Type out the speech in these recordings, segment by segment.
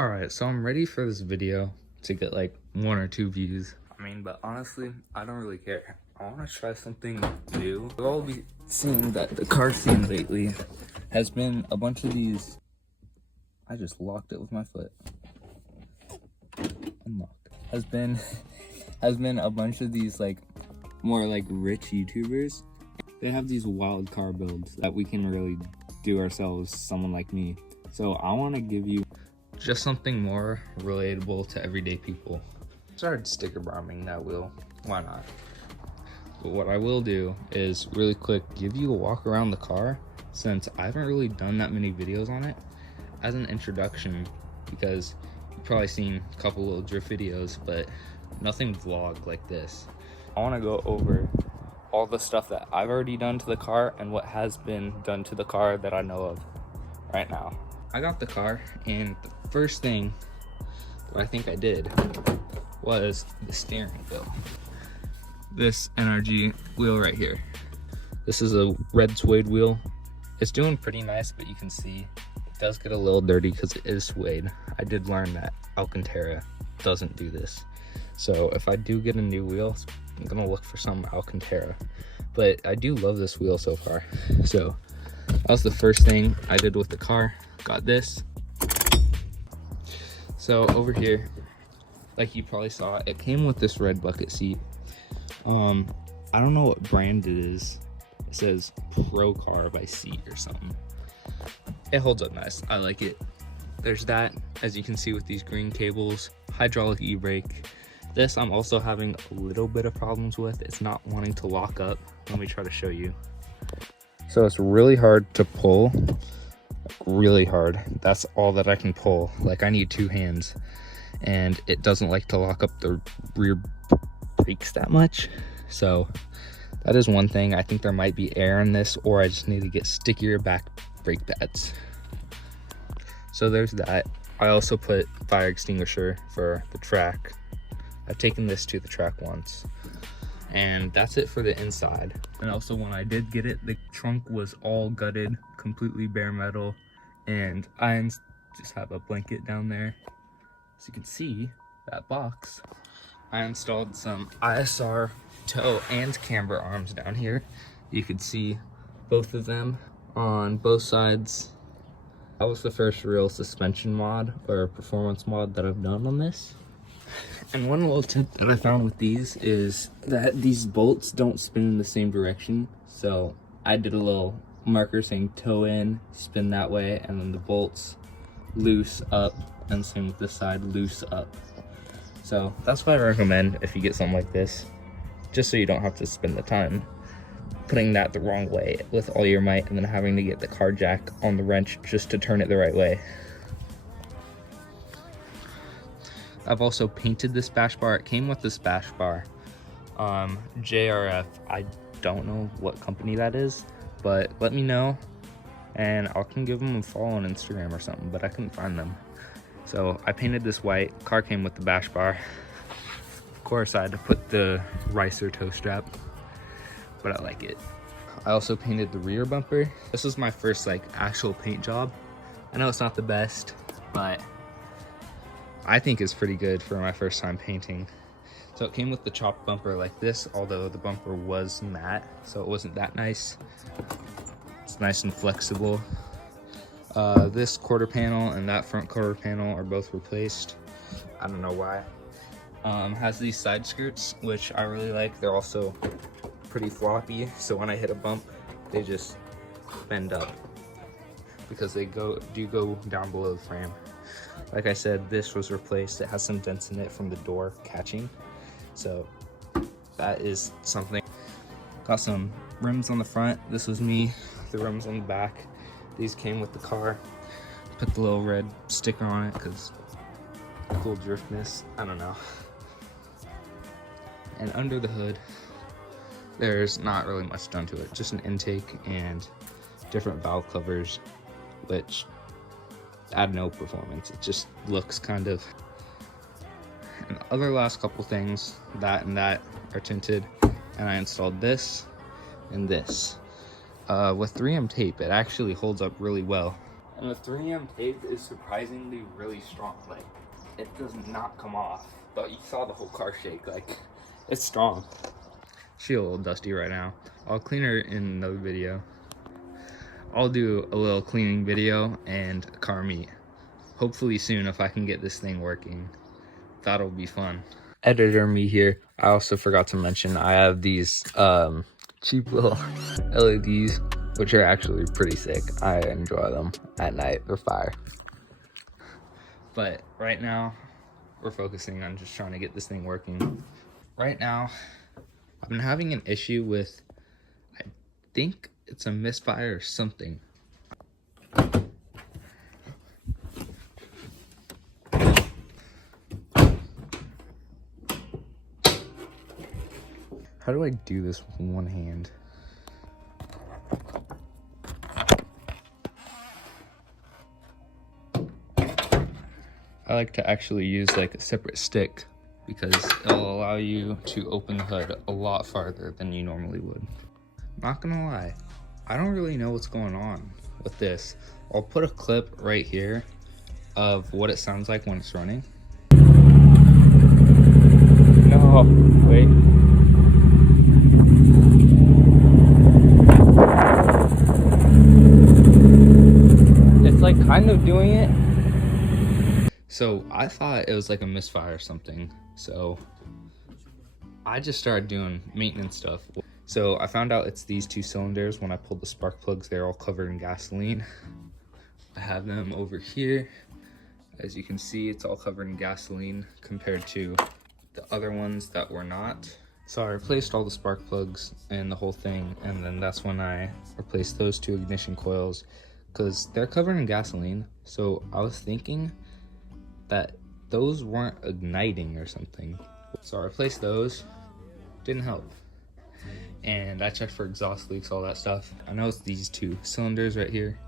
Alright, so I'm ready for this video to get like 1 or 2 views. But honestly, I don't really care. I want to try something new. We've all been seeing that the car scene lately has been a bunch of these. I just locked it with my foot. Unlocked. Has been a bunch of these like more like rich YouTubers. They have these wild car builds that we can really do ourselves, someone like me. So I want to give you just something more relatable to everyday people. Started sticker bombing that wheel, why not? But what I will do is really quick give you a walk around the car, since I haven't really done that many videos on it, as an introduction, because you've probably seen a couple little drift videos, but nothing vlog like this. I want to go over all the stuff that I've already done to the car and what has been done to the car that I know of right now. I got the car, and the first thing that I think I did was the steering wheel. This NRG wheel right here. This is a red suede wheel. It's doing pretty nice, but you can see it does get a little dirty because it is suede. I did learn that Alcantara doesn't do this. So if I do get a new wheel, I'm gonna look for some Alcantara. But I do love this wheel so far. So that was the first thing I did with the car. Got this. So over here, like you probably saw, it came with this red bucket seat. I don't know what brand it is. It says Pro Car by Seat or something. It holds up nice. I like it. There's that, as you can see, with these green cables, hydraulic e-brake. This I'm also having a little bit of problems with. It's not wanting to lock up. Let me try to show you. So it's really hard to pull. Really hard. That's all that I can pull. Like, I need 2 hands, and it doesn't like to lock up the rear brakes that much. So that is one thing. I think there might be air in this, or I just need to get stickier back brake pads. So there's that. I also put fire extinguisher for the track. I've taken this to the track once, and that's it for the inside. And also, when I did get it, the trunk was all gutted, completely bare metal, and I just have a blanket down there. As you can see, that box, I installed some ISR toe and camber arms down here. You can see both of them on both sides. That was the first real suspension mod or performance mod that I've done on this. And one little tip that I found with these is that these bolts don't spin in the same direction. So I did a little marker saying toe in, spin that way, and then the bolts loose up, and same with this side, loose up. So that's what I recommend if you get something like this, just so you don't have to spend the time putting that the wrong way with all your might and then having to get the car jack on the wrench just to turn it the right way. I've also painted this bash bar. It came with this bash bar. JRF, I don't know what company that is, but let me know and I can give them a follow on Instagram or something, but I couldn't find them. So I painted this white. Car came with the bash bar. Of course, I had to put the ricer toe strap, but I like it. I also painted the rear bumper. This is my first like actual paint job. I know it's not the best, but I think it's pretty good for my first time painting. So it came with the chopped bumper like this, although the bumper was matte, so it wasn't that nice. It's nice and flexible. This quarter panel and that front quarter panel are both replaced. I don't know why. Has these side skirts, which I really like. They're also pretty floppy, so when I hit a bump, they just bend up because they do go down below the frame. Like I said, this was replaced. It has some dents in it from the door catching, so that is something. Got some rims on the front. This was me. The rims on the back. These came with the car. Put the little red sticker on it because cool driftness. I don't know. And under the hood, there's not really much done to it. Just an intake and different valve covers, which add no performance. It just looks kind of. And other last couple things, that and that are tinted, and I installed this and this with 3M tape. It actually holds up really well. And the 3M tape is surprisingly really strong. Like, it does not come off. But you saw the whole car shake. Like, it's strong. She's a little dusty right now. I'll clean her in another video. I'll do a little cleaning video and car meet. Hopefully soon if I can get this thing working. That'll be fun. Editor me here. I also forgot to mention I have these cheap little LEDs, which are actually pretty sick. I enjoy them at night. They're fire. But right now, we're focusing on just trying to get this thing working. Right now, I've been having an issue with, I think it's a misfire or something. How do I do this with one hand? I like to actually use like a separate stick because it'll allow you to open the hood a lot farther than you normally would. Not gonna lie, I don't really know what's going on with this. I'll put a clip right here of what it sounds like when it's running. No, wait. It's like kind of doing it. So I thought it was like a misfire or something. So I just started doing maintenance stuff. So I found out it's these two cylinders. When I pulled the spark plugs, they're all covered in gasoline. I have them over here. As you can see, it's all covered in gasoline compared to the other ones that were not. So I replaced all the spark plugs and the whole thing, and then that's when I replaced those two ignition coils because they're covered in gasoline. So I was thinking that those weren't igniting or something. So I replaced those, didn't help. And I checked for exhaust leaks, all that stuff. I know it's these two cylinders right here,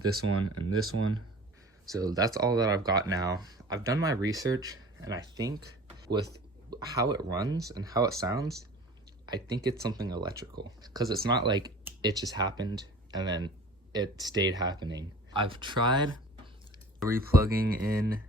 this one and this one. So that's all that I've got now. I've done my research, and I think with how it runs and how it sounds, I think it's something electrical. Because it's not like it just happened and then it stayed happening. I've tried replugging in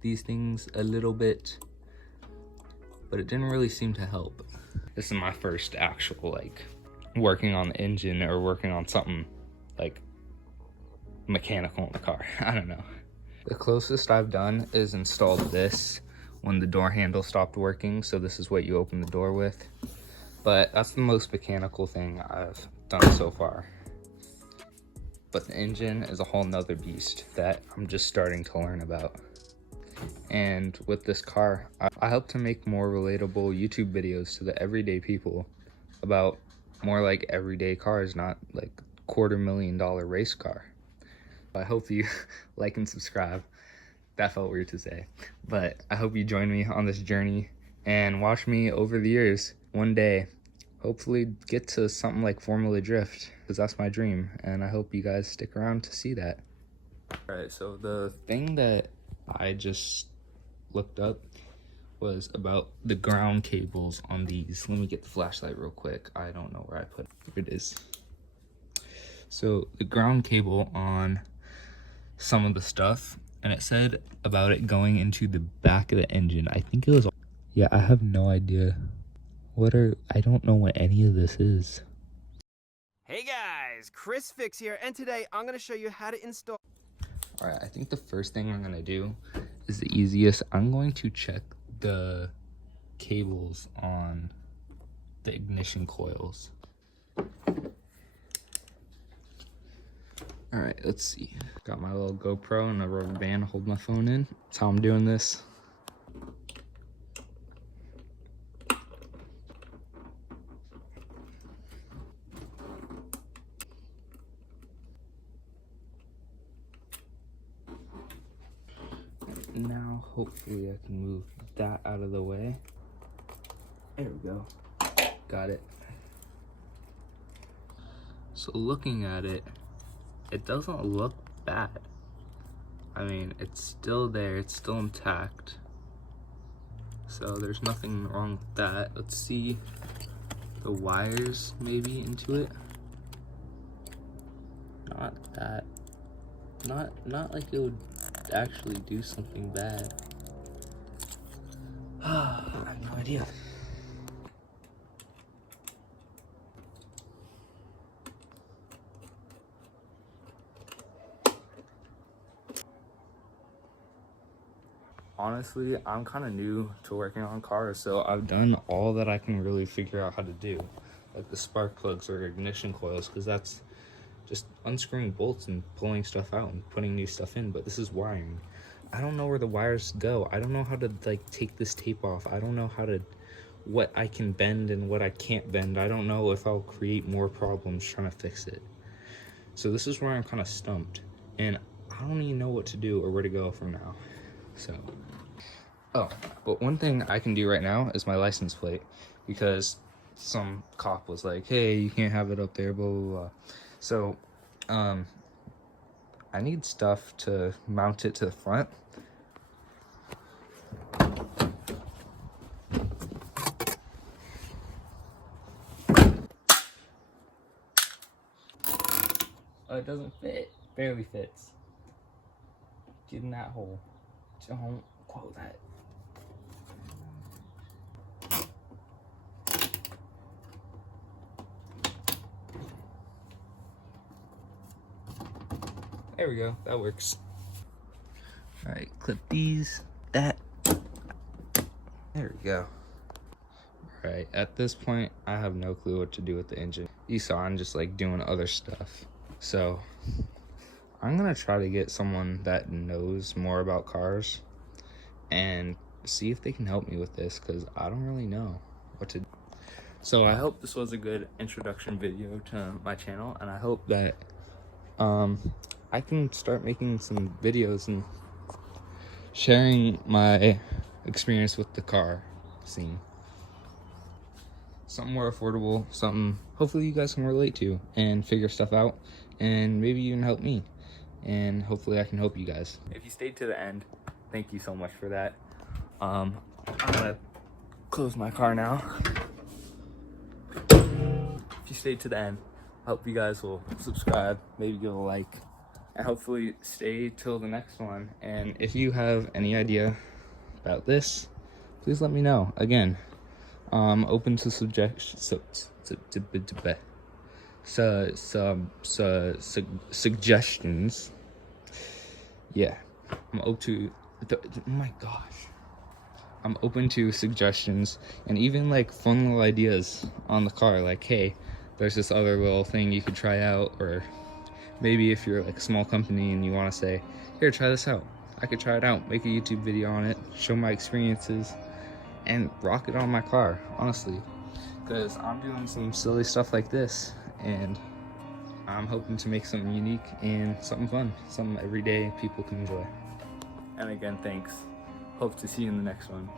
these things a little bit, but it didn't really seem to help. This is my first actual like working on the engine or working on something like mechanical in the car. I don't know. The closest I've done is installed this when the door handle stopped working. So this is what you open the door with, but that's the most mechanical thing I've done so far. But the engine is a whole nother beast that I'm just starting to learn about. And with this car, I hope to make more relatable YouTube videos to the everyday people about more like everyday cars, not like $250,000 race car. I hope you like and subscribe. That felt weird to say, but I hope you join me on this journey and watch me over the years. One day, hopefully get to something like Formula Drift, because that's my dream, and I hope you guys stick around to see that. All right, so the thing that I just looked up was about the ground cables on these. Let me get the flashlight real quick. I don't know where I put it. Here it is. So the ground cable on some of the stuff, and it said about it going into the back of the engine. I think it was, yeah, I have no idea. I don't know what any of this is. Hey guys, Chris Fix here, and today I'm going to show you how to install. All right, I think the first thing I'm gonna do is the easiest. I'm going to check the cables on the ignition coils. All right, let's see. Got my little GoPro and a rubber band to hold my phone in. That's how I'm doing this. Now, hopefully I can move that out of the way. There we go. Got it. So looking at it, it doesn't look bad. I mean, it's still there, it's still intact. So there's nothing wrong with that. Let's see the wires maybe into it. Not that Not like it would actually do something bad. I have no idea. Honestly, I'm kind of new to working on cars, so I've done all that I can really figure out how to do, like the spark plugs or ignition coils, because that's just unscrewing bolts and pulling stuff out and putting new stuff in. But this is wiring. I don't know where the wires go. I don't know how to like take this tape off. I don't know what I can bend and what I can't bend. I don't know if I'll create more problems trying to fix it. So this is where I'm kind of stumped, and I don't even know what to do or where to go from now. So, oh, but one thing I can do right now is my license plate, because some cop was like, hey, you can't have it up there, blah, blah, blah. So, I need stuff to mount it to the front. Oh, it doesn't fit. Barely fits. Get in that hole. Don't quote that. There we go. That works. All right, clip these. That. There we go. All right, at this point, I have no clue what to do with the engine. You saw I'm just like doing other stuff. So I'm gonna try to get someone that knows more about cars and see if they can help me with this, because I don't really know what to do. So I hope this was a good introduction video to my channel, and I hope that I can start making some videos and sharing my experience with the car scene. Something more affordable, something hopefully you guys can relate to and figure stuff out, and maybe even help me, and hopefully I can help you guys. If you stayed to the end, thank you so much for that. I'm gonna close my car now. If you stayed to the end, I hope you guys will subscribe, maybe give a like, and hopefully stay till the next one. And if you have any idea about this, please let me know. Again, open to suggestions. Suggestions. Yeah, I'm open to. Oh my gosh. I'm open to suggestions and even like fun little ideas on the car, like, hey, there's this other little thing you could try out, or maybe if you're like a small company and you want to say, here, try this out. I could try it out, make a YouTube video on it, show my experiences, and rock it on my car, honestly, because I'm doing some silly stuff like this, and I'm hoping to make something unique and something fun, something every day people can enjoy. And again, thanks. Hope to see you in the next one.